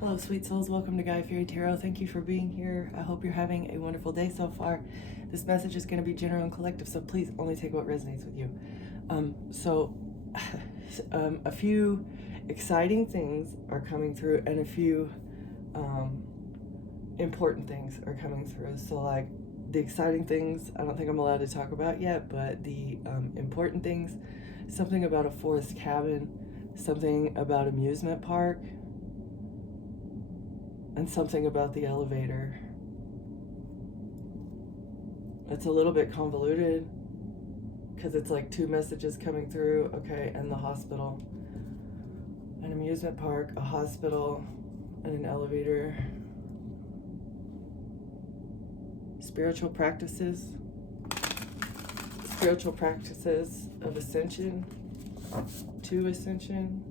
Hello, sweet souls. Welcome to Guy Fairy Tarot. Thank you for being here. I hope you're having a wonderful day so far. This message is going to be general and collective, so please only take what resonates with you. A few exciting things are coming through, and a few important things are coming through. So, like, the exciting things, I don't think I'm allowed to talk about yet, but the important things, something about a forest cabin, something about amusement park, and something about the elevator. It's a little bit convoluted because it's like two messages coming through. Okay, and the hospital, an amusement park, a hospital, and an elevator. Spiritual practices of ascension to ascension.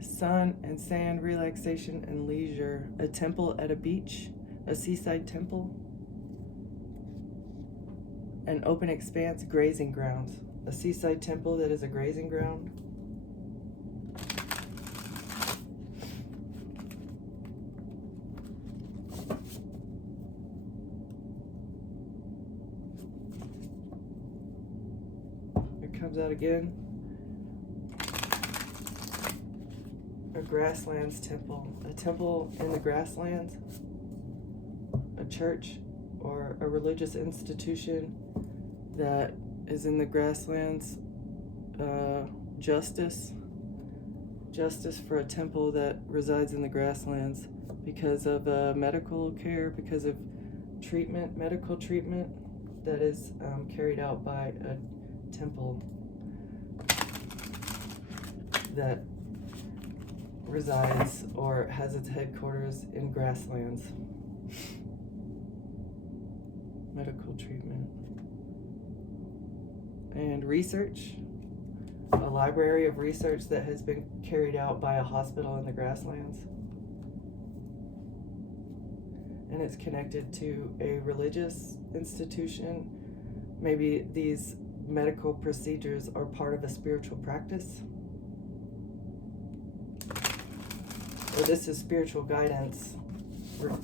Sun and sand, relaxation and leisure. A temple at a beach, a seaside temple. An open expanse, grazing grounds. A seaside temple that is a grazing ground. It comes out again. A grasslands temple, a temple in the grasslands, a church or a religious institution that is in the grasslands. Justice for a temple that resides in the grasslands because of medical care, because of medical treatment that is carried out by a temple that resides or has its headquarters in grasslands. Medical treatment. And research. A library of research that has been carried out by a hospital in the grasslands. And it's connected to a religious institution. Maybe these medical procedures are part of a spiritual practice. Or this is spiritual guidance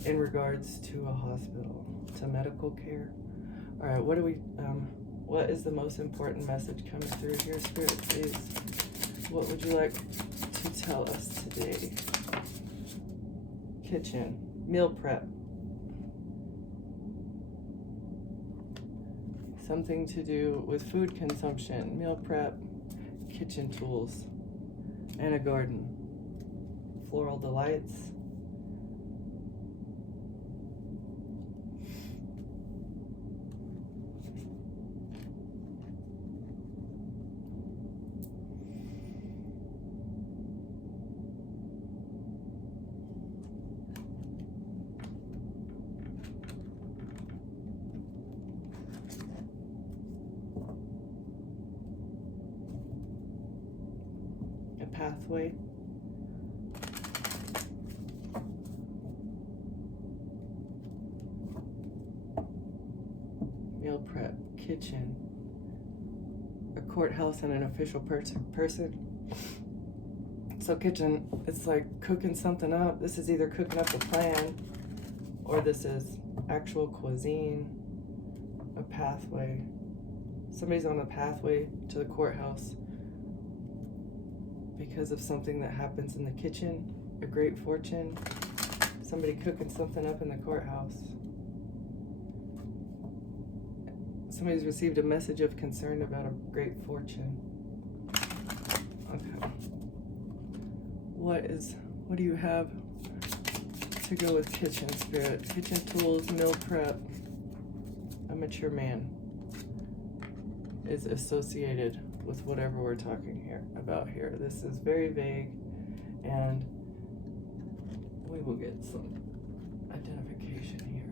in regards to a hospital, to medical care. All right, what is the most important message coming through here, Spirit, please? What would you like to tell us today? Kitchen, meal prep. Something to do with food consumption, meal prep, kitchen tools, and a garden. Floral delights. A pathway. Meal prep, kitchen, a courthouse, and an official person. So kitchen, it's like cooking something up. This is either cooking up a plan, or this is actual cuisine. A pathway. Somebody's on the pathway to the courthouse because of something that happens in the kitchen. A great fortune. Somebody cooking something up in the courthouse. Somebody's received a message of concern about a great fortune. Okay. What do you have to go with kitchen, Spirit? Kitchen tools, meal prep. A mature man is associated with whatever we're talking about here. This is very vague, and we will get some identification here.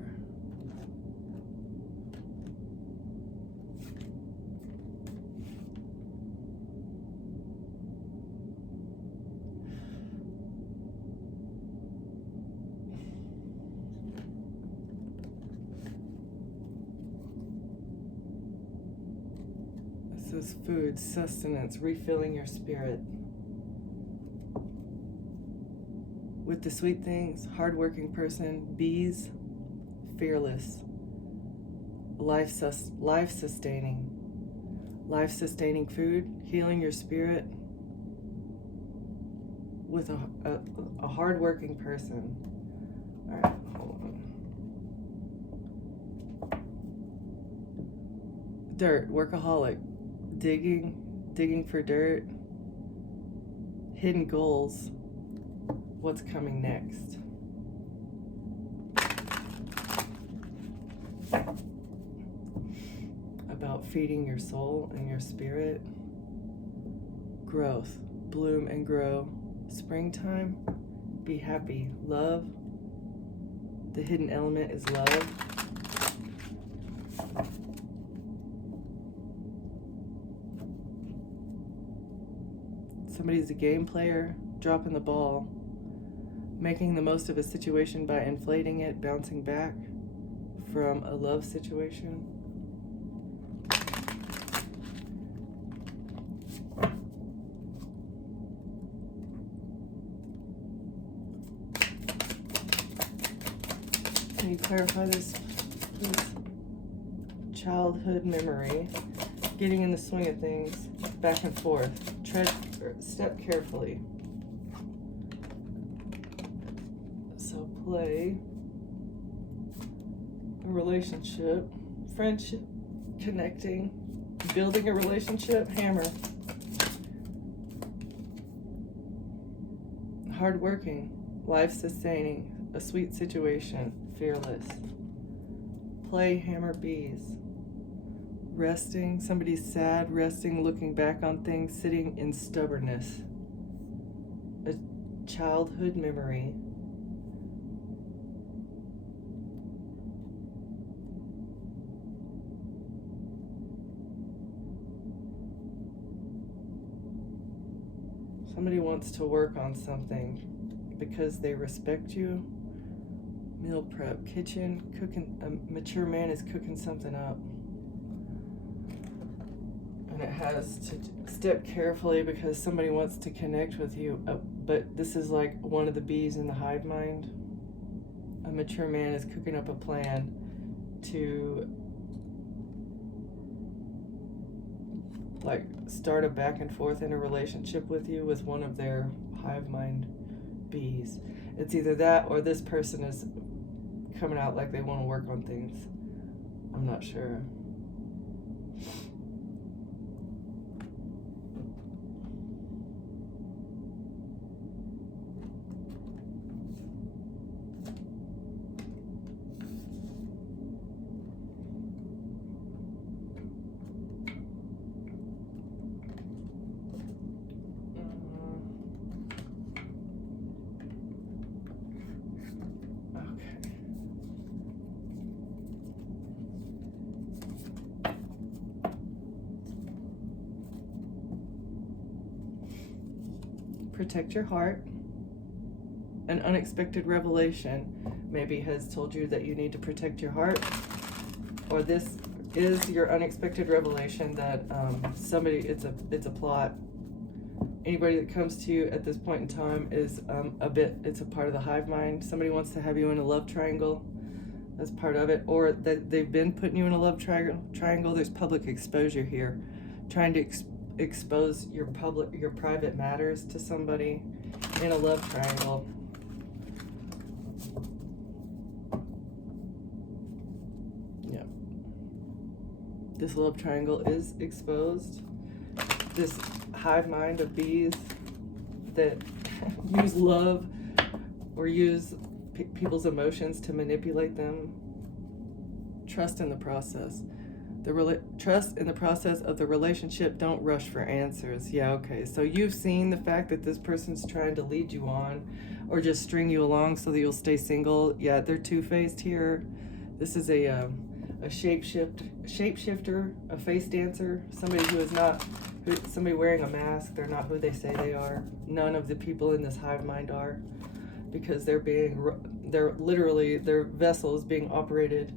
This is food, sustenance, refilling your spirit. with the sweet things, hardworking person, bees, fearless, life-sustaining food, healing your spirit with a hardworking person. All right, hold on. Dirt, workaholic, digging for dirt, hidden goals, what's coming next. About feeding your soul and your spirit. Growth, bloom and grow. Springtime, be happy. Love, the hidden element is love. Somebody's a game player, dropping the ball, making the most of a situation by inflating it, bouncing back from a love situation. Can you clarify this, please? Childhood memory, getting in the swing of things, back and forth, step carefully. So play, a relationship, friendship, connecting, building a relationship, hammer. Hardworking, life-sustaining, a sweet situation, fearless. Play, hammer, bees. Resting, somebody's sad, resting, looking back on things, sitting in stubbornness. A childhood memory. Somebody wants to work on something because they respect you. Meal prep, kitchen, cooking. A mature man is cooking something up. And it has to step carefully because somebody wants to connect with you. But this is like one of the bees in the hive mind. A mature man is cooking up a plan to like start a back and forth in a relationship with you with one of their hive mind bees. It's either that or this person is coming out like they want to work on things. I'm not sure. Protect your heart. An unexpected revelation maybe has told you that you need to protect your heart, or this is your unexpected revelation that it's a plot. Anybody that comes to you at this point in time is it's a part of the hive mind. Somebody wants to have you in a love triangle. That's part of it, or that they've been putting you in a love triangle. There's public exposure here, trying to expose your private matters to somebody in a love triangle. Yeah. This love triangle is exposed. This hive mind of bees that use love or use people's emotions to manipulate them. Trust in the process. Trust in the process of the relationship. Don't rush for answers. Yeah, okay. So you've seen the fact that this person's trying to lead you on or just string you along so that you'll stay single. Yeah, they're two-faced here. This is a shapeshifter, a face dancer, somebody who is not, somebody wearing a mask. They're not who they say they are. None of the people in this hive mind are, because their vessel is being operated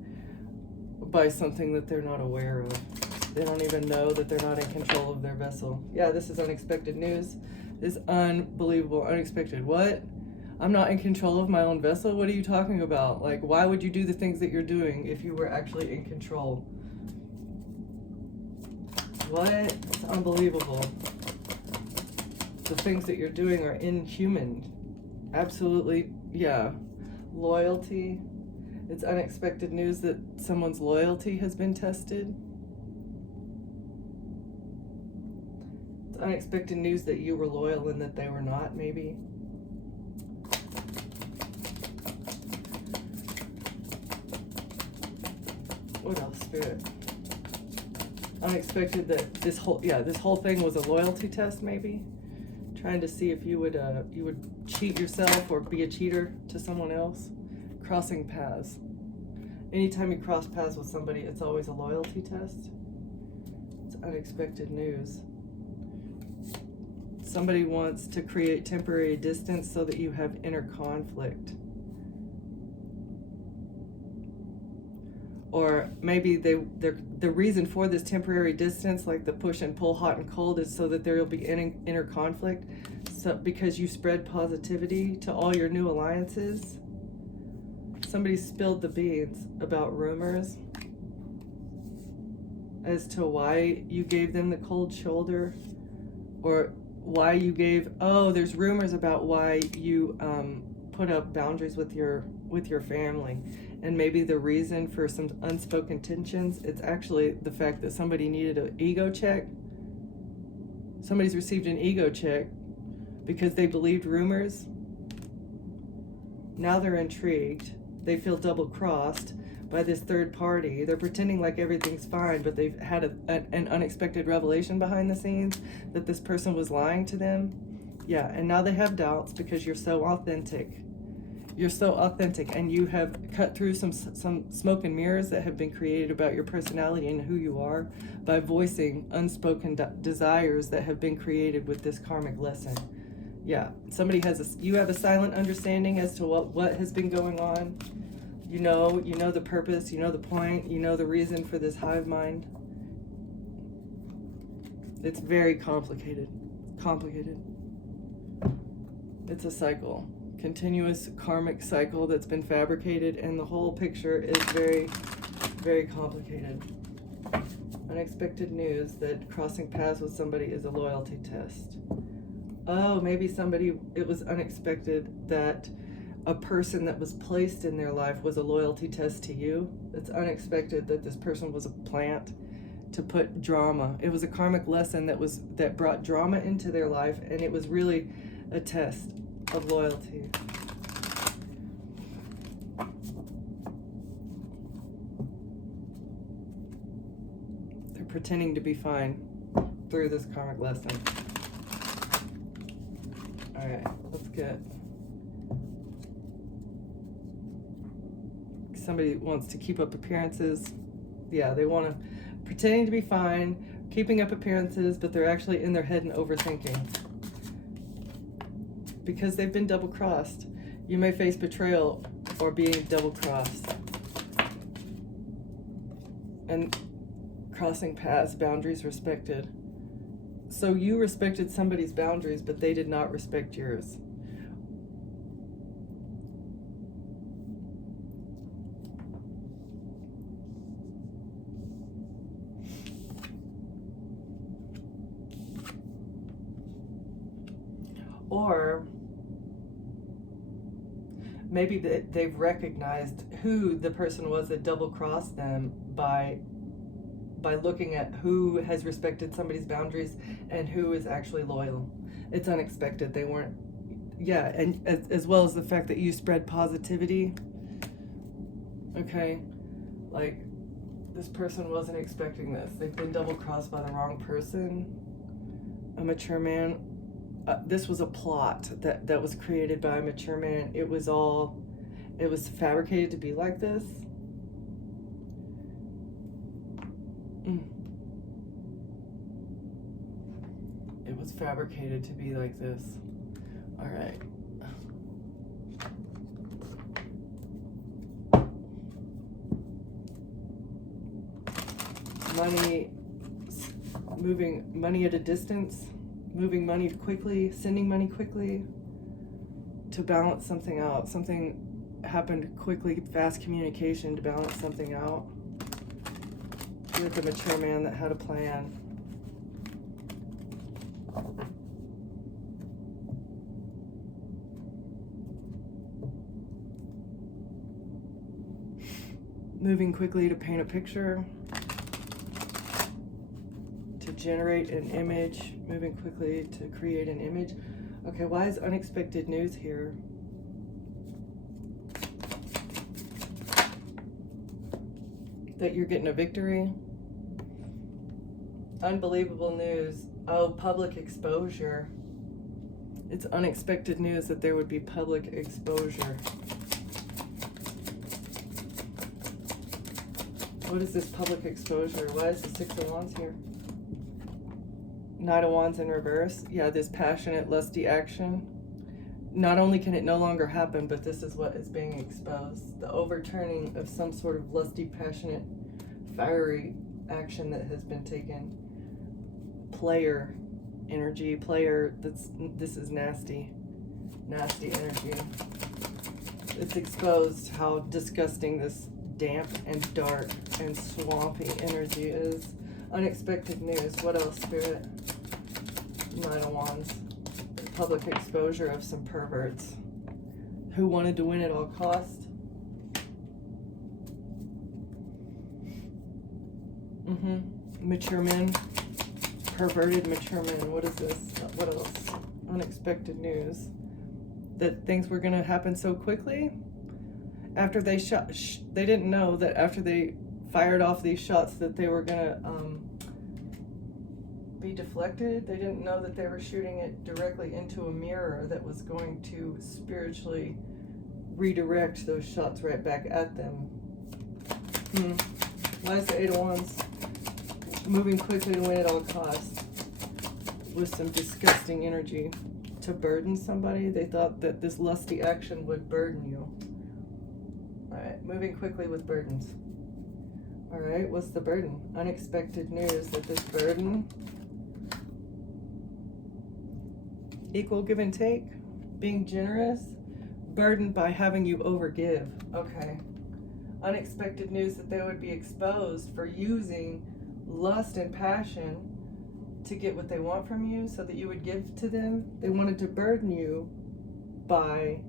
by something that they're not aware of. They don't even know that they're not in control of their vessel. Yeah, this is unexpected news. This is unbelievable, unexpected. What? I'm not in control of my own vessel. What are you talking about? Like, why would you do the things that you're doing if you were actually in control? What? It's unbelievable. The things that you're doing are inhuman. Absolutely, yeah. Loyalty. It's unexpected news that someone's loyalty has been tested. It's unexpected news that you were loyal and that they were not, maybe. What else, Spirit? Unexpected that this whole thing was a loyalty test, maybe. Trying to see if you would cheat yourself or be a cheater to someone else. Crossing paths. Anytime you cross paths with somebody, it's always a loyalty test. It's unexpected news. Somebody wants to create temporary distance so that you have inner conflict. Or maybe the reason for this temporary distance, like the push and pull, hot and cold, is so that there will be inner conflict. So because you spread positivity to all your new alliances. Somebody spilled the beans about rumors as to why you gave them the cold shoulder, or why you gave, there's rumors about why you put up boundaries with your family. And maybe the reason for some unspoken tensions, it's actually the fact that somebody needed an ego check. Somebody's received an ego check because they believed rumors. Now they're intrigued. They feel double-crossed by this third party. They're pretending like everything's fine, but they've had an unexpected revelation behind the scenes that this person was lying to them. Yeah, and now they have doubts because you're so authentic. You're so authentic, and you have cut through some smoke and mirrors that have been created about your personality and who you are by voicing unspoken desires that have been created with this karmic lesson. Yeah, you have a silent understanding as to what has been going on. You know the purpose, you know the point, you know the reason for this hive mind. It's very complicated. It's a cycle. Continuous karmic cycle that's been fabricated, and the whole picture is very, very complicated. Unexpected news that crossing paths with somebody is a loyalty test. Oh, maybe it was unexpected that a person that was placed in their life was a loyalty test to you. It's unexpected that this person was a plant to put drama. It was a karmic lesson that brought drama into their life, and it was really a test of loyalty. They're pretending to be fine through this karmic lesson. All right, let's get. Somebody wants to keep up appearances. Yeah, they want to pretending to be fine, keeping up appearances, but they're actually in their head and overthinking. Because they've been double-crossed. You may face betrayal or being double-crossed. And crossing paths, boundaries respected. So you respected somebody's boundaries, but they did not respect yours. Or maybe they've recognized who the person was that double-crossed them by looking at who has respected somebody's boundaries and who is actually loyal. It's unexpected. They weren't, yeah, and as well as the fact that you spread positivity. Okay, like this person wasn't expecting this. They've been double-crossed by the wrong person. A mature man. This was a plot that was created by a mature man. It was fabricated to be like this. It was fabricated to be like this. All right. Money, moving money at a distance. Moving money quickly, sending money quickly to balance something out. Something happened quickly, fast communication to balance something out. With a mature man that had a plan. Moving quickly to paint a picture, to generate an image, moving quickly to create an image. Okay, why is unexpected news here? That you're getting a victory. Unbelievable news. Oh, public exposure. It's unexpected news that there would be public exposure. What is this public exposure? Why is the Six of Wands here? Knight of Wands in reverse. Yeah, this passionate, lusty action. Not only can it no longer happen, but this is what is being exposed. The overturning of some sort of lusty, passionate, fiery action that has been taken. Player energy. Player, this is nasty. Nasty energy. It's exposed how disgusting this damp and dark and swampy energy is. Unexpected news. What else, Spirit? Nine of Wands. Public exposure of some perverts who wanted to win at all costs. Mature men. Perverted mature men. What is this? What else? Unexpected news. That things were going to happen so quickly. After they shot, they didn't know that after they fired off these shots that they were gonna be deflected. They didn't know that they were shooting it directly into a mirror that was going to spiritually redirect those shots right back at them. Why is the Eight of Wands moving quickly to win at all costs with some disgusting energy to burden somebody? They thought that this lusty action would burden you. Alright, moving quickly with burdens. Alright, what's the burden? Unexpected news that this burden, equal give and take, being generous, burdened by having you overgive. Okay. Unexpected news that they would be exposed for using lust and passion to get what they want from you so that you would give to them. They wanted to burden you by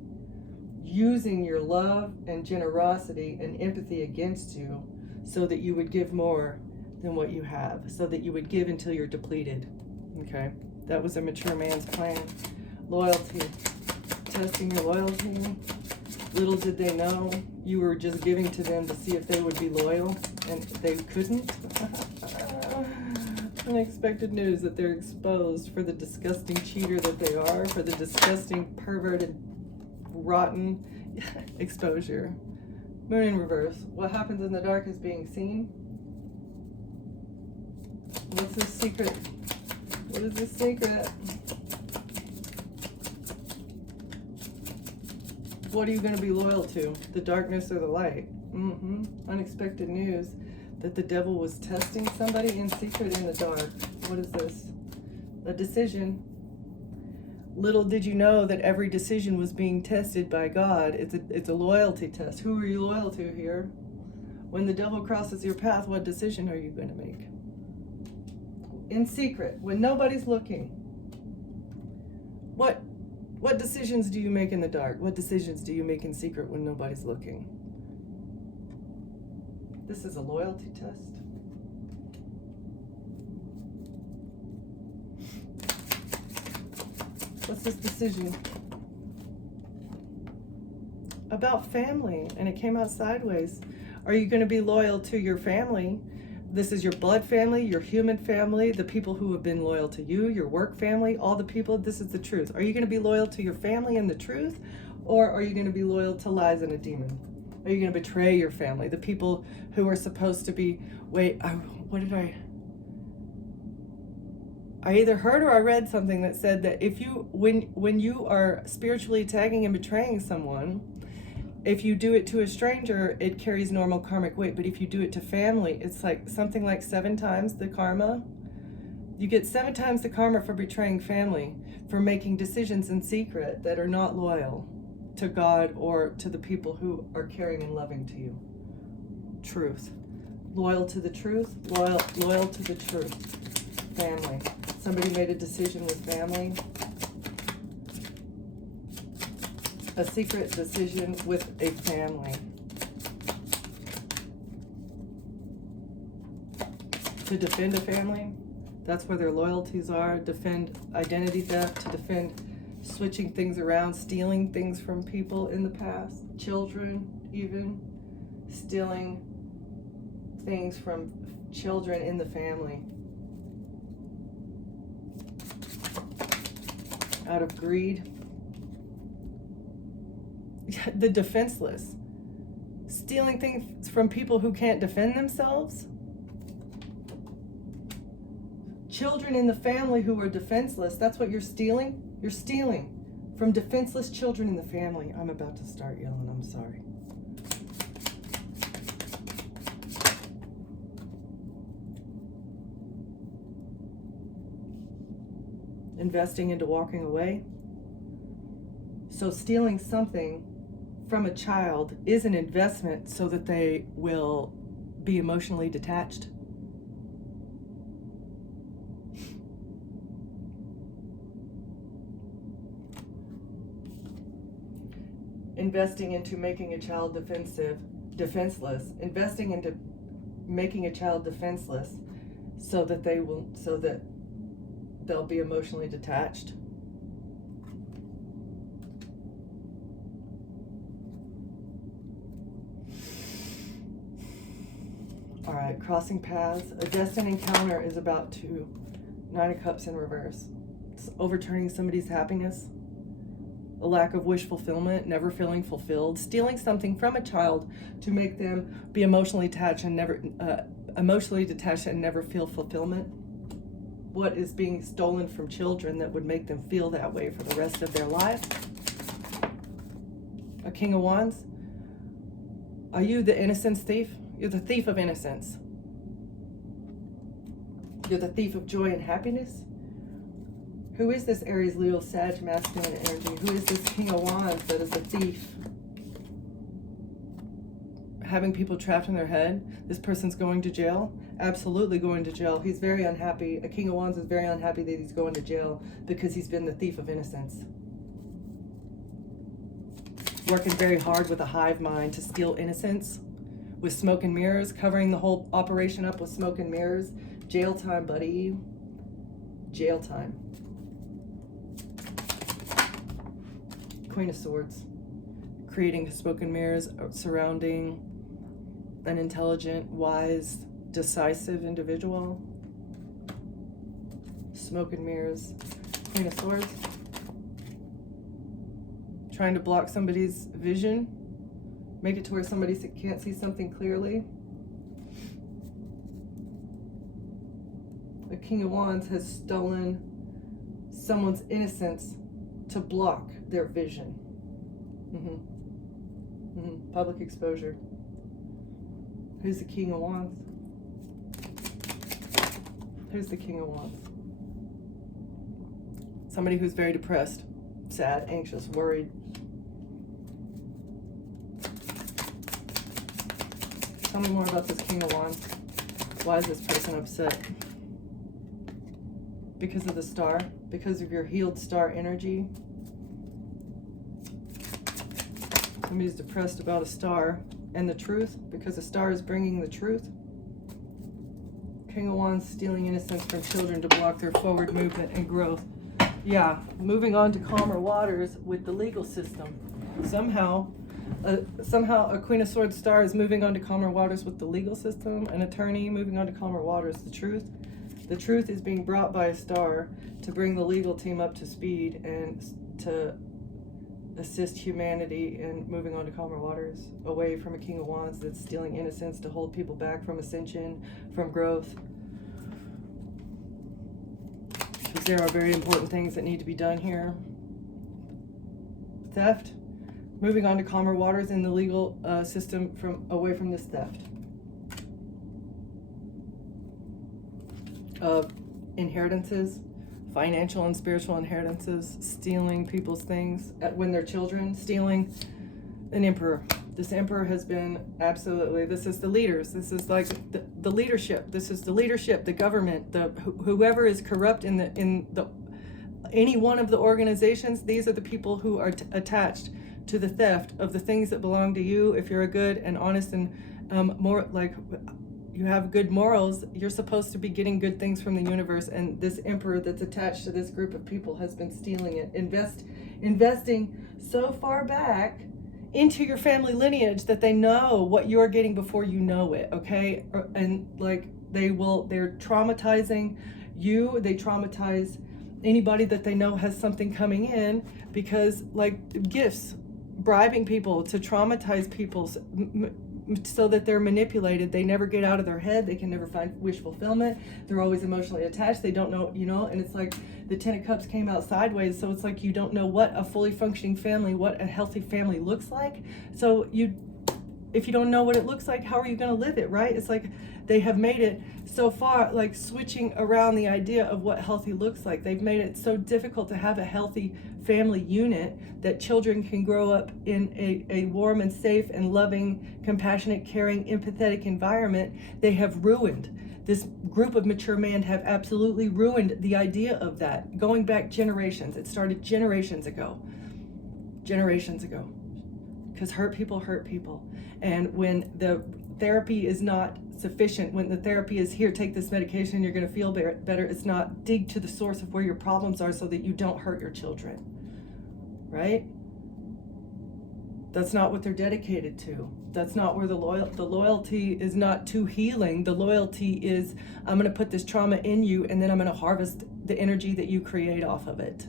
using your love and generosity and empathy against you so that you would give more than what you have, so that you would give until you're depleted. Okay, that was a mature man's plan. Loyalty, testing your loyalty. Little did they know you were just giving to them to see if they would be loyal, and they couldn't. Unexpected news that they're exposed for the disgusting cheater that they are, for the disgusting, perverted, rotten exposure. Moon in reverse. What happens in the dark is being seen. What's the secret? What is the secret? What are you going to be loyal to? The darkness or the light? Unexpected news that the devil was testing somebody in secret in the dark. What is this? A decision. Little did you know that every decision was being tested by God. It's a loyalty test. Who are you loyal to here? When the devil crosses your path, what decision are you going to make? In secret, when nobody's looking. What decisions do you make in the dark? What decisions do you make in secret when nobody's looking? This is a loyalty test. What's this decision? About family, and it came out sideways. Are you going to be loyal to your family? This is your blood family, your human family, the people who have been loyal to you, your work family, all the people. This is the truth. Are you going to be loyal to your family and the truth? Or are you going to be loyal to lies and a demon? Are you going to betray your family? The people who are supposed to be, I either heard or I read something that said that if you, when you are spiritually tagging and betraying someone, if you do it to a stranger, it carries normal karmic weight. But if you do it to family, it's like something like 7 times the karma. You get 7 times the karma for betraying family, for making decisions in secret that are not loyal. to God or to the people who are caring and loving to you. Truth. Loyal to the truth, loyal to the truth. Family. Somebody made a decision with family. A secret decision with a family. To defend a family. That's where their loyalties are. Defend identity theft, to defend switching things around, stealing things from people in the past. Children, even. Stealing things from children in the family. Out of greed. The defenseless. Stealing things from people who can't defend themselves. Children in the family who are defenseless. That's what you're stealing. You're stealing from defenseless children in the family. I'm about to start yelling. I'm sorry. Investing into walking away. So stealing something from a child is an investment so that they will be emotionally detached. Investing into making a child defenseless. Investing into making a child defenseless so that they'll be emotionally detached. All right, crossing paths. A destined encounter is about to. 9 of Cups in reverse. It's overturning somebody's happiness. A lack of wish fulfillment, never feeling fulfilled. Stealing something from a child to make them be emotionally detached and never feel fulfillment. What is being stolen from children that would make them feel that way for the rest of their life? A King of Wands. Are you the innocence thief? You're the thief of innocence. You're the thief of joy and happiness. Who is this Aries, Leo, Sag, masculine energy? Who is this King of Wands that is a thief? Having people trapped in their head. This person's going to jail. Absolutely going to jail. He's very unhappy. A King of Wands is very unhappy that he's going to jail because he's been the thief of innocence. Working very hard with a hive mind to steal innocence with smoke and mirrors, covering the whole operation up with smoke and mirrors. Jail time, buddy. Jail time. Queen of Swords. Creating smoke and mirrors surrounding an intelligent, wise, decisive individual. Smoke and mirrors. Queen of Swords. Trying to block somebody's vision. Make it to where somebody can't see something clearly. The King of Wands has stolen someone's innocence to block their vision. Public exposure. Who's the King of Wands? Who's the King of Wands? Somebody who's very depressed, sad, anxious, worried. Tell me more about this King of Wands. Why is this person upset? Because of the star, because of your healed star energy. Somebody's depressed about a star and the truth, because a star is bringing the truth. King of Wands stealing innocence from children to block their forward movement and growth. Yeah, moving on to calmer waters with the legal system. Somehow a Queen of Swords star is moving on to calmer waters with the legal system. An attorney moving on to calmer waters. The truth is being brought by a star to bring the legal team up to speed and to assist humanity in moving on to calmer waters, away from a King of Wands that's stealing innocence to hold people back from ascension, from growth. Because there are very important things that need to be done here. Theft, moving on to calmer waters in the legal system, away from this theft. Of inheritances, financial and spiritual inheritances, stealing people's things when they're children, stealing an emperor. This emperor has been absolutely, this is the leaders, this is like the leadership, this is the leadership, the government, whoever is corrupt in the any one of the organizations. These are the people who are attached to the theft of the things that belong to you. If you're a good and honest and more like you have good morals, you're supposed to be getting good things from the universe. And this emperor that's attached to this group of people has been stealing it, investing so far back into your family lineage that they know what you're getting before you know it. Okay. And like they're traumatizing you, they traumatize anybody that they know has something coming in, because like gifts, bribing people to traumatize people so that they're manipulated. They never get out of their head. They can never find wish fulfillment. They're always emotionally attached. They don't know, and it's like the 10 of Cups came out sideways. So it's like you don't know what a fully functioning family, what a healthy family looks like. So if you don't know what it looks like, how are you going to live it, right? It's like they have made it so far, like switching around the idea of what healthy looks like. They've made it so difficult to have a healthy family unit that children can grow up in a warm and safe and loving, compassionate, caring, empathetic environment. They have ruined. This group of mature men have absolutely ruined the idea of that, going back generations. It started generations ago. Because hurt people. And when the therapy is not sufficient, when the therapy is here, take this medication, you're going to feel better, it's not dig to the source of where your problems are so that you don't hurt your children, right? That's not what they're dedicated to. That's not where the loyalty is not to healing. The loyalty is, I'm going to put this trauma in you and then I'm going to harvest the energy that you create off of it.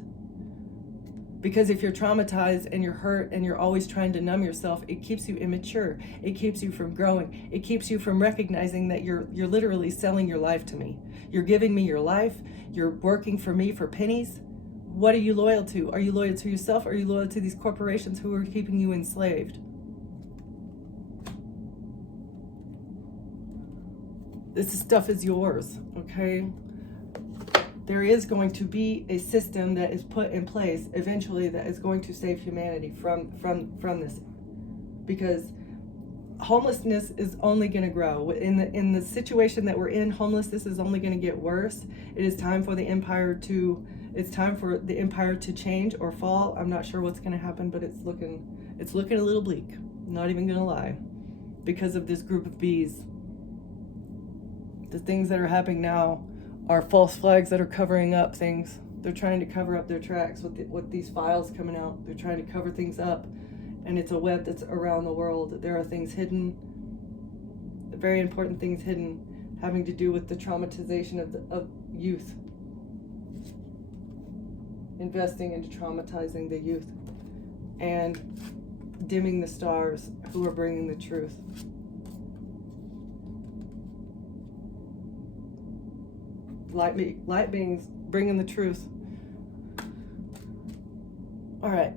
Because if you're traumatized and you're hurt and you're always trying to numb yourself, it keeps you immature. It keeps you from growing. It keeps you from recognizing that you're literally selling your life to me. You're giving me your life. You're working for me for pennies. What are you loyal to? Are you loyal to yourself? Or are you loyal to these corporations who are keeping you enslaved? This stuff is yours, okay? There is going to be a system that is put in place eventually that is going to save humanity from this, because homelessness is only going to grow. In the situation that we're in, homelessness is only going to get worse. It is time for the empire to change or fall. I'm not sure what's going to happen, but it's looking a little bleak. I'm not even going to lie, because of this group of bees. The things that are happening now are false flags that are covering up things. They're trying to cover up their tracks with these files coming out. They're trying to cover things up, and it's a web that's around the world. There are things hidden, very important things hidden, having to do with the traumatization of youth. Investing into traumatizing the youth and dimming the stars who are bringing the truth. Light beings bringing the truth. All right.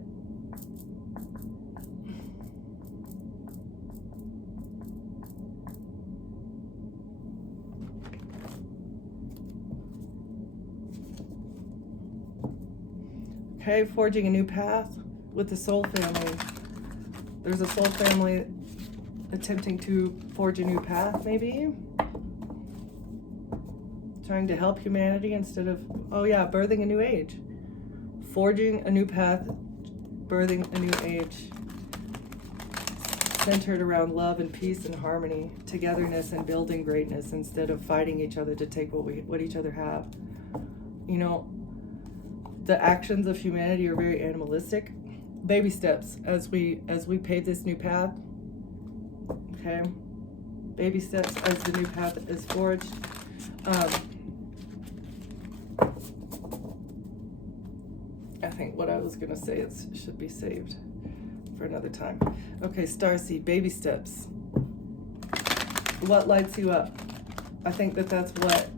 Okay, forging a new path with the soul family. There's a soul family attempting to forge a new path, maybe. Trying to help humanity instead of, birthing a new age. Forging a new path, birthing a new age. Centered around love and peace and harmony, togetherness and building greatness instead of fighting each other to take what each other have. The actions of humanity are very animalistic. Baby steps as we pave this new path. Okay. Baby steps as the new path is forged. I think what I was going to say should be saved for another time. Okay, starseed, baby steps. What lights you up? I think that's what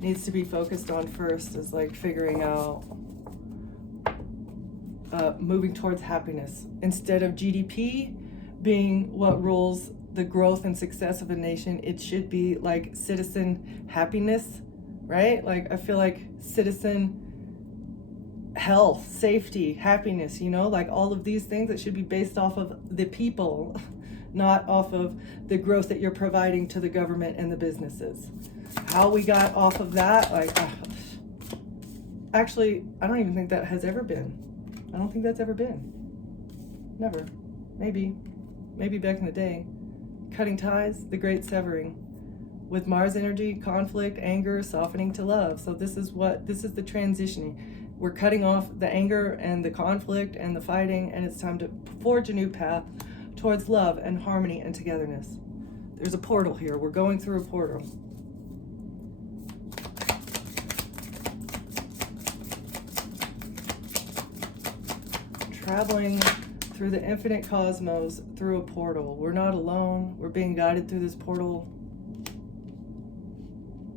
needs to be focused on first, is like figuring out, moving towards happiness. Instead of GDP being what rules the growth and success of a nation, it should be like citizen happiness, right? Like I feel like citizen health, safety, happiness, you know, like all of these things that should be based off of the people, not off of the growth that you're providing to the government and the businesses. How we got off of that, like, actually, I don't even think that has ever been. I don't think that's ever been. Never. Maybe back in the day. Cutting ties, the great severing. With Mars energy, conflict, anger, softening to love. So this is the transitioning. We're cutting off the anger and the conflict and the fighting, and it's time to forge a new path towards love and harmony and togetherness. There's a portal here. We're going through a portal. Traveling through the infinite cosmos through a portal. We're not alone. We're being guided through this portal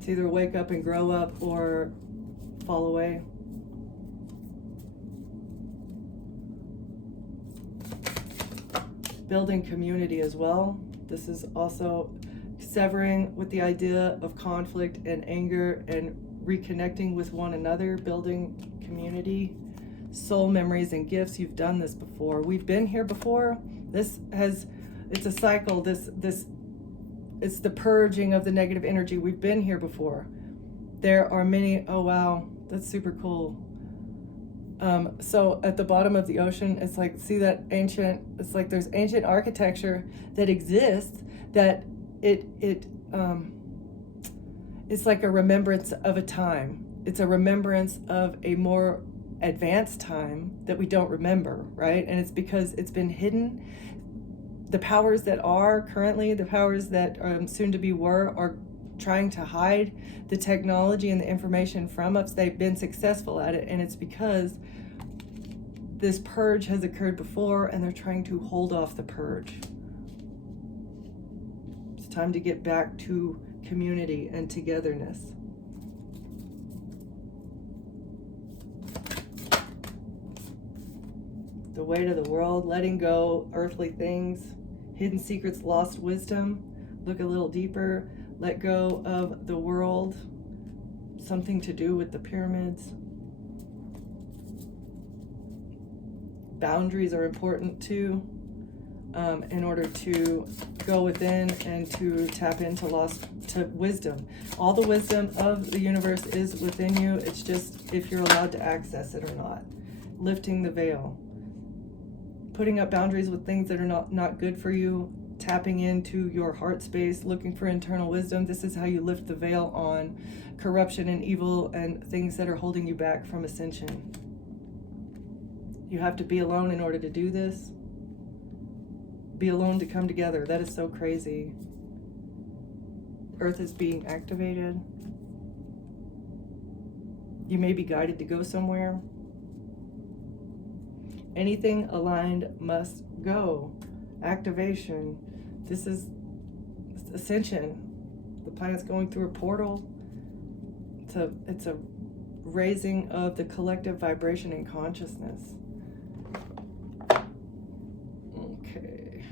to either wake up and grow up or fall away. Building community as well. This is also severing with the idea of conflict and anger and reconnecting with one another, building community. Soul memories and gifts. You've done this before. We've been here before. It's a cycle. It's the purging of the negative energy. We've been here before. There are many, oh wow, that's super cool. So at the bottom of the ocean, it's like, see that ancient, it's like there's ancient architecture that exists that it's like a remembrance of a time. It's a remembrance of a more advanced time that we don't remember, right? And it's because it's been hidden. The powers that are currently, the powers that soon to be are trying to hide the technology and the information from us. They've been successful at it, and it's because this purge has occurred before and they're trying to hold off the purge. It's time to get back to community and togetherness. The weight of the world, letting go earthly things, hidden secrets, lost wisdom. Look a little deeper. Let go of the world. Something to do with the pyramids. Boundaries are important too, in order to go within and to tap into wisdom. All the wisdom of the universe is within you. It's just if you're allowed to access it or not. Lifting the veil. Putting up boundaries with things that are not good for you, tapping into your heart space, looking for internal wisdom. This is how you lift the veil on corruption and evil and things that are holding you back from ascension. You have to be alone in order to do this. Be alone to come together. That is so crazy. Earth is being activated. You may be guided to go somewhere. Anything aligned must go. Activation. This is ascension. The planet's going through a portal. It's a raising of the collective vibration and consciousness. Okay.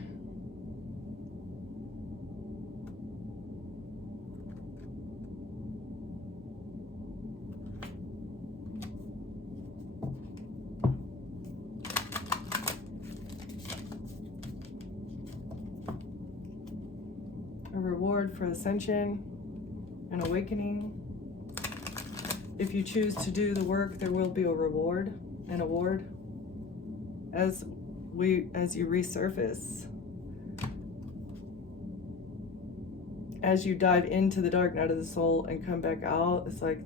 A reward for ascension and awakening. If you choose to do the work, there will be a reward, an award. As you resurface, as you dive into the dark night of the soul and come back out, it's like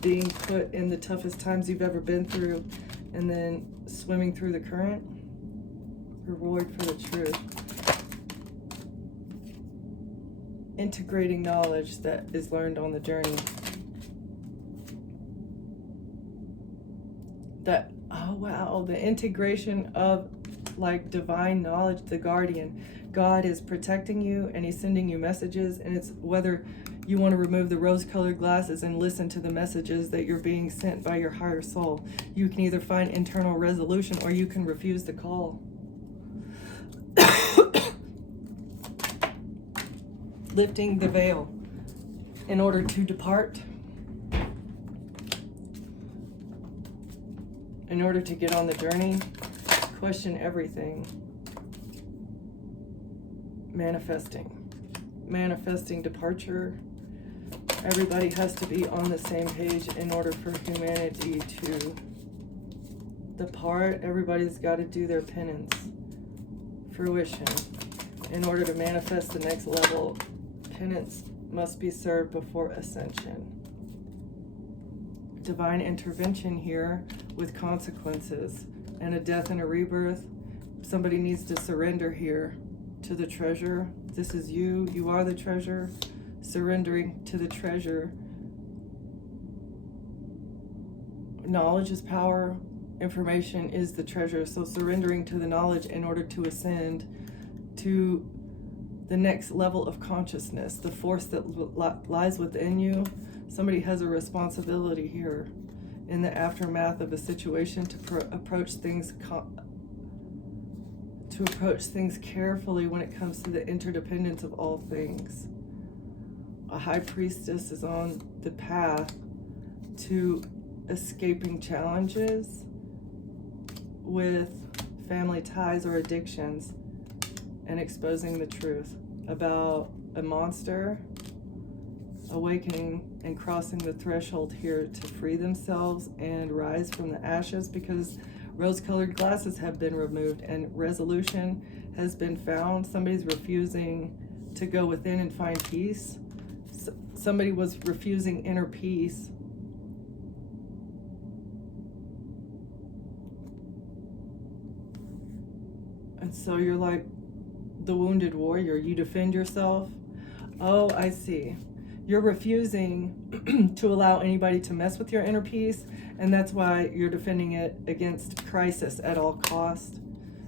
being put in the toughest times you've ever been through and then swimming through the current. Reward for the truth. Integrating knowledge that is learned on the journey. That, oh wow, the integration of like divine knowledge, the guardian. God is protecting you and he's sending you messages, and it's whether you want to remove the rose-colored glasses and listen to the messages that you're being sent by your higher soul. You can either find internal resolution or you can refuse the call. Lifting the veil in order to depart. In order to get on the journey, question everything. Manifesting departure. Everybody has to be on the same page in order for humanity to depart. Everybody's got to do their penance. Fruition. In order to manifest the next level, penance must be served before ascension. Divine intervention here with consequences and a death and a rebirth. Somebody needs to surrender here to the treasure. This is you. You are the treasure. Surrendering to the treasure. Knowledge is power. Information is the treasure. So surrendering to the knowledge in order to ascend to the next level of consciousness, the force that lies within you. Somebody has a responsibility here in the aftermath of a situation to approach things carefully when it comes to the interdependence of all things. A high priestess is on the path to escaping challenges with family ties or addictions and exposing the truth about a monster awakening and crossing the threshold here to free themselves and rise from the ashes, because rose-colored glasses have been removed and resolution has been found. Somebody's refusing to go within and find peace. Somebody was refusing inner peace. And so you're like the wounded warrior. You defend yourself. Oh, I see. You're refusing to allow anybody to mess with your inner peace, and that's why you're defending it against crisis at all cost.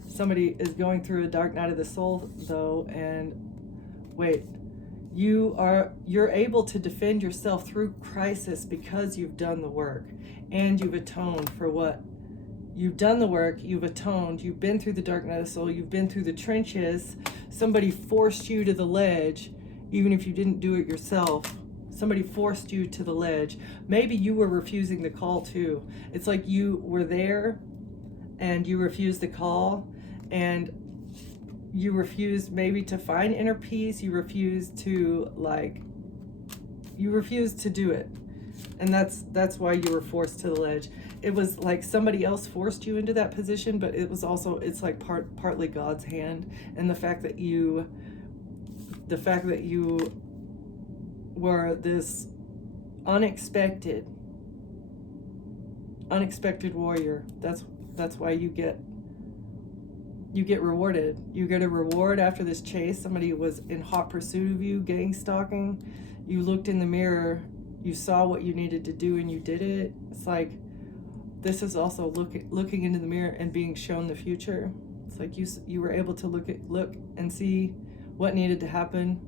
Somebody is going through a dark night of the soul, though, and wait, you're able to defend yourself through crisis because you've done the work, and you've atoned for what? You've done the work, you've atoned, you've been through the dark night of the soul, you've been through the trenches, somebody forced you to the ledge. Even if you didn't do it yourself, somebody forced you to the ledge. Maybe you were refusing the call too. It's like you were there and you refused the call, and you refused maybe to find inner peace. You refused to do it. And that's why you were forced to the ledge. It was like somebody else forced you into that position, but it was also, it's like partly God's hand, and the fact that you were this unexpected warrior. That's why you get rewarded. You get a reward after this chase. Somebody was in hot pursuit of you, gang stalking. You looked in the mirror, you saw what you needed to do, and you did it. It's like, this is also looking into the mirror and being shown the future. It's like you were able to look and see what needed to happen.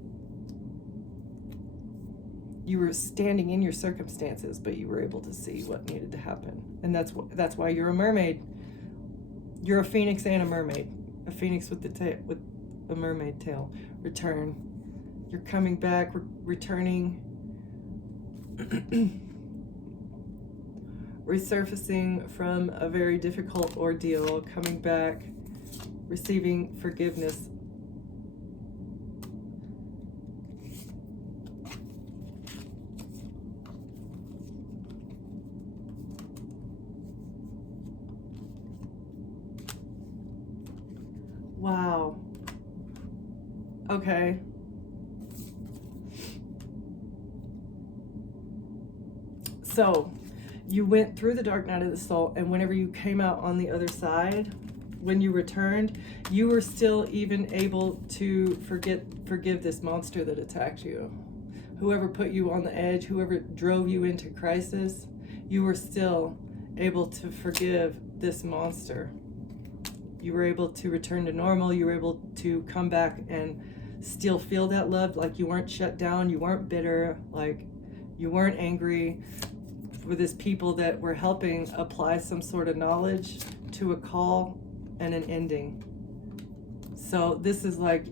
You were standing in your circumstances, but you were able to see what needed to happen. And that's why you're a mermaid. You're a phoenix and a mermaid. A phoenix with a mermaid tail. Return. You're coming back, returning, resurfacing from a very difficult ordeal, coming back, receiving forgiveness. Wow. Okay. So, you went through the dark night of the soul, and whenever you came out on the other side, when you returned, you were still even able to forgive this monster that attacked you. Whoever put you on the edge, whoever drove you into crisis, you were still able to forgive this monster. You were able to return to normal. You were able to come back and still feel that love. Like you weren't shut down. You weren't bitter. Like you weren't angry with this people that were helping apply some sort of knowledge to a call and an ending. So this is like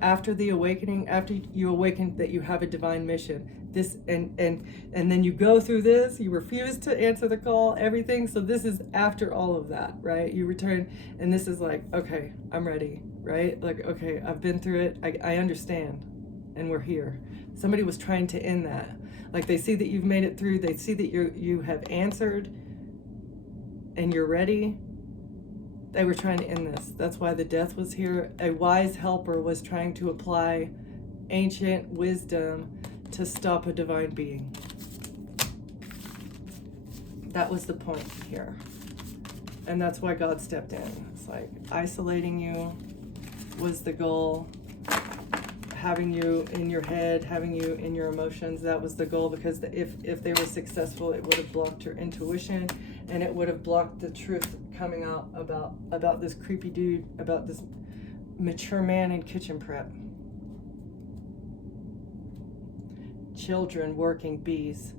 after the awakening, after you awaken that you have a divine mission. this, and then you go through this, you refuse to answer the call, everything. So this is after all of that, right? You return, and this is like, okay, I'm ready, right? Like, okay, I've been through it, I understand, and we're here. Somebody was trying to end that. Like, they see that you've made it through, they see that you have answered and you're ready. They were trying to end this. That's why the death was here. A wise helper was trying to apply ancient wisdom to stop a divine being. That was the point here. And that's why God stepped in. It's like isolating you was the goal. Having you in your head, having you in your emotions, that was the goal, because if they were successful, it would have blocked your intuition, and it would have blocked the truth coming out about this creepy dude, about this mature man in kitchen prep. Children working bees.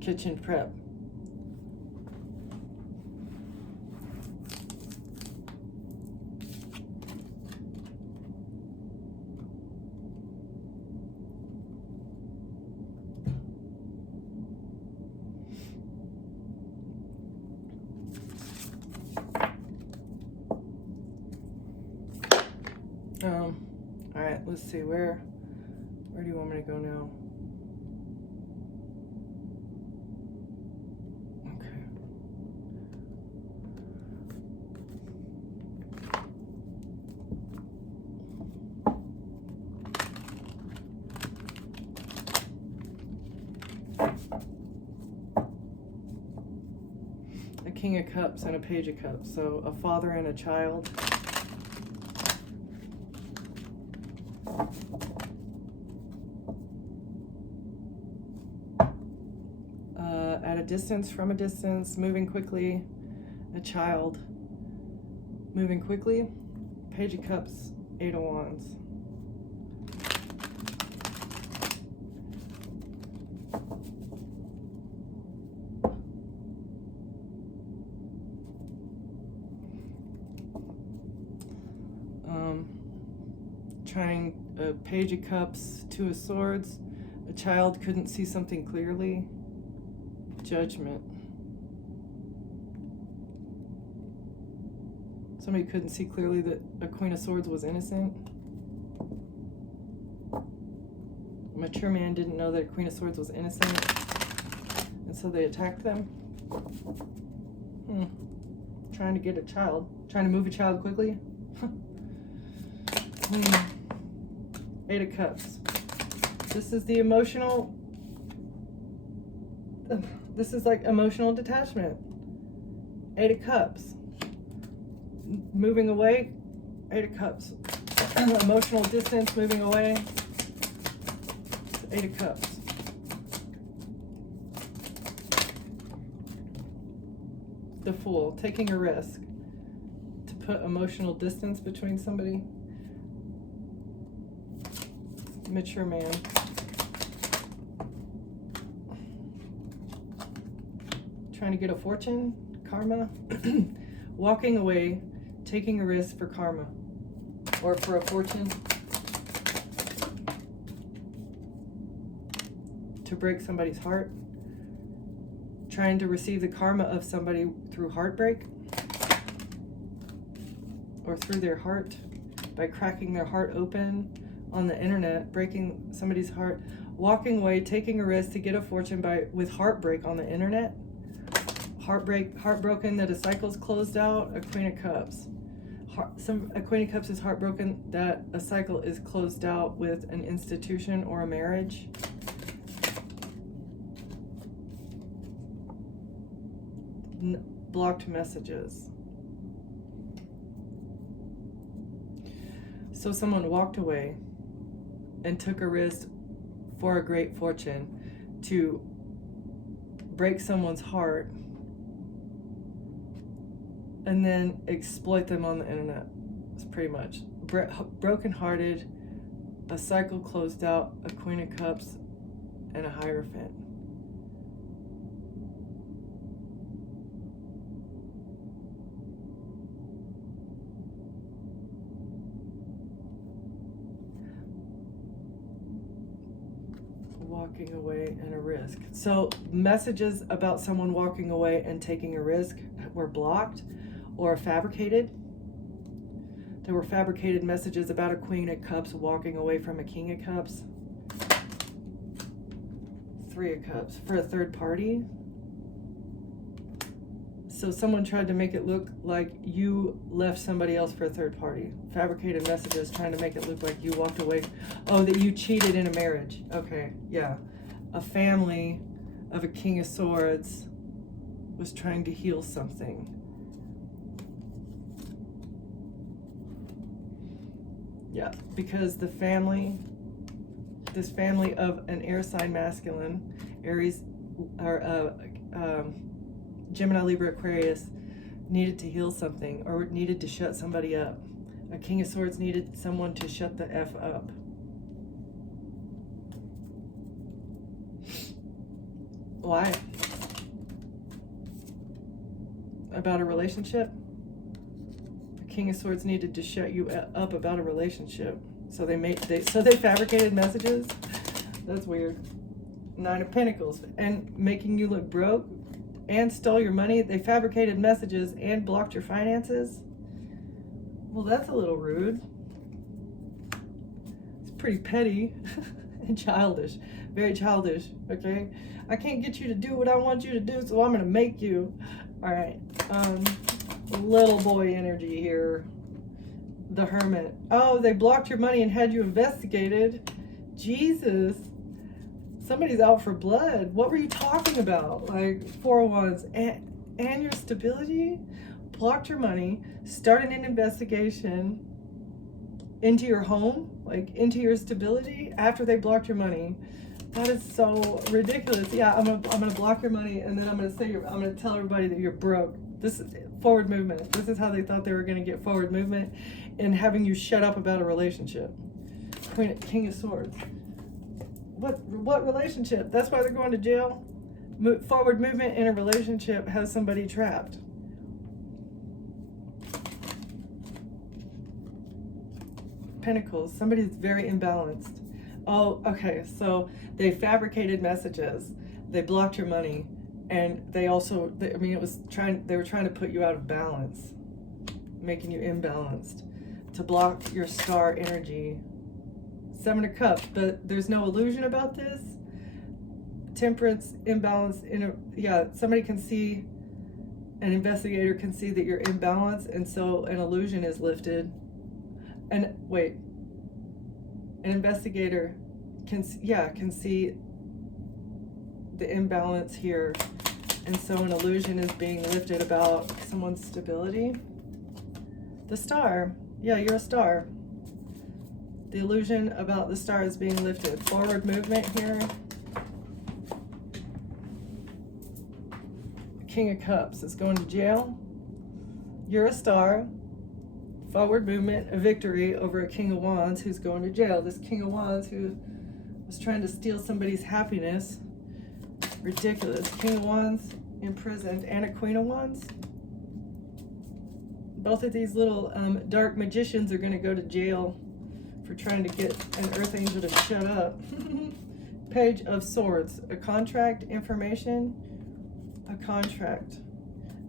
Kitchen prep. All right, let's see, where do you want me to go now? A King of Cups and a Page of Cups, so a father and a child. At a distance, from a distance, moving quickly, a child. Moving quickly, Page of Cups, 8 of Wands. Trying a Page of Cups, 2 of Swords. A child couldn't see something clearly. Judgment. Somebody couldn't see clearly that a Queen of Swords was innocent. A mature man didn't know that a Queen of Swords was innocent, and so they attacked them. Trying to get a child. Trying to move a child quickly. Eight of Cups. This is the emotional... This is like emotional detachment. 8 of Cups. Moving away. 8 of Cups. Emotional distance, moving away. 8 of Cups. The Fool. Taking a risk to put emotional distance between somebody. Mature man. Trying to get a fortune, karma. Walking away, taking a risk for karma or for a fortune. To break somebody's heart. Trying to receive the karma of somebody through heartbreak or through their heart by cracking their heart open on the internet, breaking somebody's heart. Walking away, taking a risk to get a fortune with heartbreak on the internet. Heartbroken that a cycle's closed out. A Queen of Cups. A Queen of Cups is heartbroken that a cycle is closed out with an institution or a marriage. Blocked messages. So someone walked away and took a risk for a great fortune to break someone's heart and then exploit them on the internet. It's pretty much broken-hearted, a cycle closed out, a Queen of Cups, and a Hierophant. walking away and a risk. So messages about someone walking away and taking a risk were blocked or fabricated. There were fabricated messages about a Queen of Cups walking away from a King of Cups. Three of Cups for a third party. So someone tried to make it look like you left somebody else for a third party. Fabricated messages trying to make it look like you walked away. Oh, that you cheated in a marriage. Okay, yeah. A family of a King of Swords was trying to heal something. Yeah, because the family, this family of an air sign masculine, Aries, or Gemini, Libra, Aquarius, needed to heal something or needed to shut somebody up. A King of Swords needed someone to shut the F up. Why? About a relationship? A King of Swords needed to shut you up about a relationship. So they fabricated messages? That's weird. Nine of Pentacles. And making you look broke and stole your money. They fabricated messages and blocked your finances. Well, that's a little rude. It's pretty petty and childish. Very childish, okay? I can't get you to do what I want you to do, so I'm gonna make you. All right, little boy energy here. The Hermit. Oh, they blocked your money and had you investigated. Jesus. Somebody's out for blood. What were you talking about? Like, 4 of Wands and your stability? Blocked your money, started an investigation into your home, like into your stability after they blocked your money. That is so ridiculous. Yeah, I'm gonna block your money, and then I'm gonna tell everybody that you're broke. This is forward movement. This is how they thought they were gonna get forward movement, and having you shut up about a relationship. King of Swords. What relationship? That's why they're going to jail. Forward movement in a relationship has somebody trapped. Pentacles. Somebody's very imbalanced. Oh, okay. So they fabricated messages. They blocked your money, and they also. They were trying to put you out of balance, making you imbalanced, to block your star energy. 7 of Cups, but there's no illusion about this. Temperance, imbalance. Somebody can see. An investigator can see that you're imbalanced, and so an illusion is lifted. And wait, an investigator can see the imbalance here, and so an illusion is being lifted about someone's stability. The Star, yeah, you're a star. The illusion about the star is being lifted. Forward movement here. King of Cups is going to jail. You're a star. Forward movement, a victory over a King of Wands who's going to jail. This King of Wands who was trying to steal somebody's happiness. Ridiculous. King of Wands imprisoned and a Queen of Wands. Both of these little dark magicians are going to go to jail for trying to get an Earth Angel to shut up. Page of Swords. A contract, information, a contract.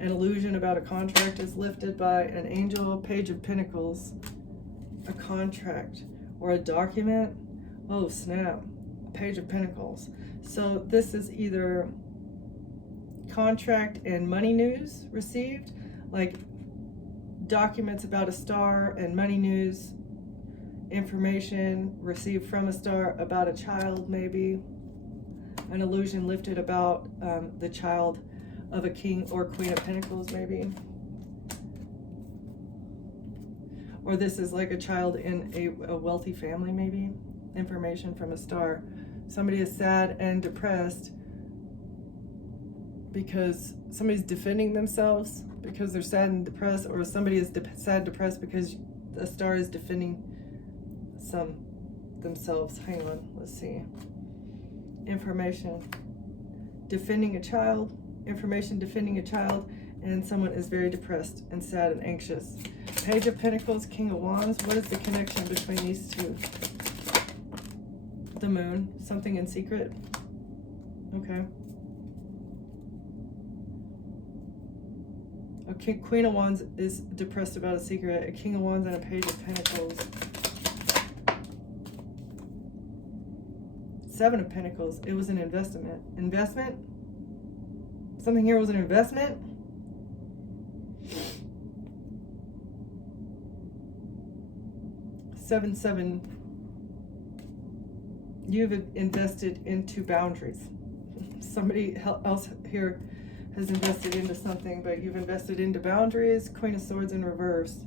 An illusion about a contract is lifted by an angel. Page of Pentacles. A contract or a document. Oh, snap. Page of Pentacles. So this is either contract and money news received, like documents about a star and money news, information received from a star about a child, maybe an illusion lifted about the child of a King or Queen of Pentacles, maybe. Or this is like a child in a wealthy family, maybe. Information from a star. Somebody is sad and depressed because somebody's defending themselves because they're sad and depressed, or somebody is sad and depressed because a star is defending themselves. Hang on, let's see. Information defending a child, information defending a child, and someone is very depressed and sad and anxious. Page of Pentacles, King of Wands. What is the connection between these two? The Moon, something in secret. Okay. A Queen of Wands is depressed about a secret. A King of Wands and a Page of Pentacles. Seven of Pentacles. It was an investment. Investment? Something here was an investment? Seven, seven. You've invested into boundaries. Somebody else here has invested into something, but you've invested into boundaries. Queen of Swords in reverse.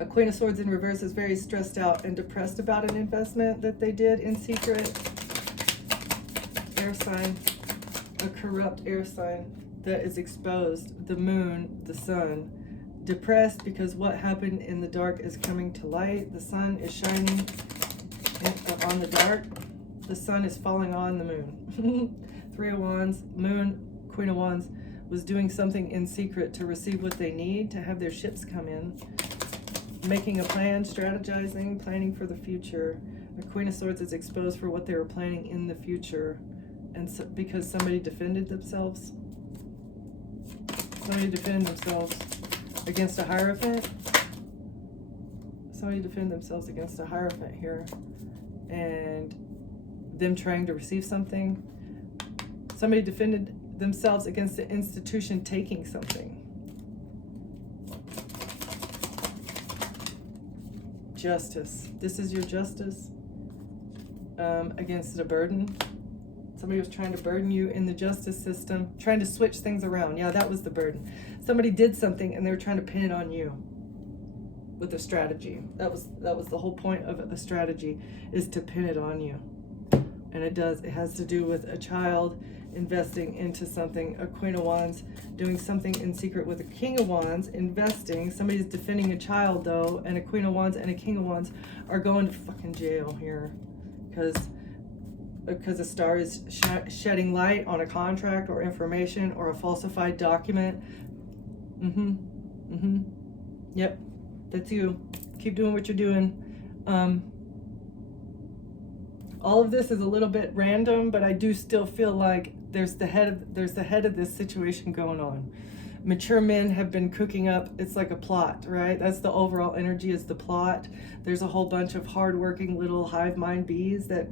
A Queen of Swords in reverse is very stressed out and depressed about an investment that they did in secret. Air sign. A corrupt air sign that is exposed. The moon, the sun. Depressed because what happened in the dark is coming to light. The sun is shining on the dark. The sun is falling on the moon. Three of Wands, moon, Queen of Wands was doing something in secret to receive what they need, to have their ships come in. Making a plan, strategizing, planning for the future. The Queen of Swords is exposed for what they were planning in the future. And so, because somebody defended themselves. Somebody defended themselves against a Hierophant. Somebody defended themselves against a Hierophant here. And them trying to receive something. Somebody defended themselves against the institution taking something. Justice. This is your justice against a burden. Somebody was trying to burden you in the justice system, trying to switch things around. Yeah, that was the burden. Somebody did something and they were trying to pin it on you with a strategy. That was the whole point of a strategy, is to pin it on you. And it does. It has to do with a child investing into something. A Queen of Wands doing something in secret with a King of Wands, investing. Somebody's defending a child though, and a Queen of Wands and a King of Wands are going to fucking jail here because a star is shedding light on a contract or information or a falsified document. Yep, that's you. Keep doing what you're doing. All of this is a little bit random, but I do still feel like there's the head of this situation going on. Mature men have been cooking up. It's like a plot, right? That's the overall energy, is the plot. There's a whole bunch of hardworking little hive mind bees that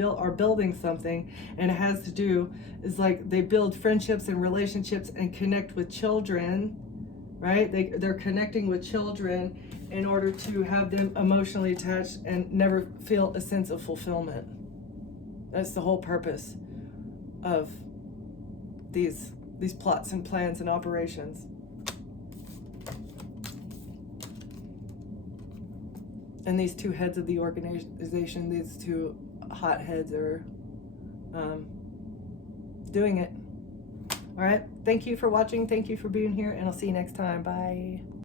are building something, and it has to do, is like they build friendships and relationships and connect with children, right? They're connecting with children in order to have them emotionally attached and never feel a sense of fulfillment. That's the whole purpose of these plots and plans and operations. And these two heads of the organization, these two hotheads are doing it. All right. Thank you for watching. Thank you for being here, and I'll see you next time. Bye.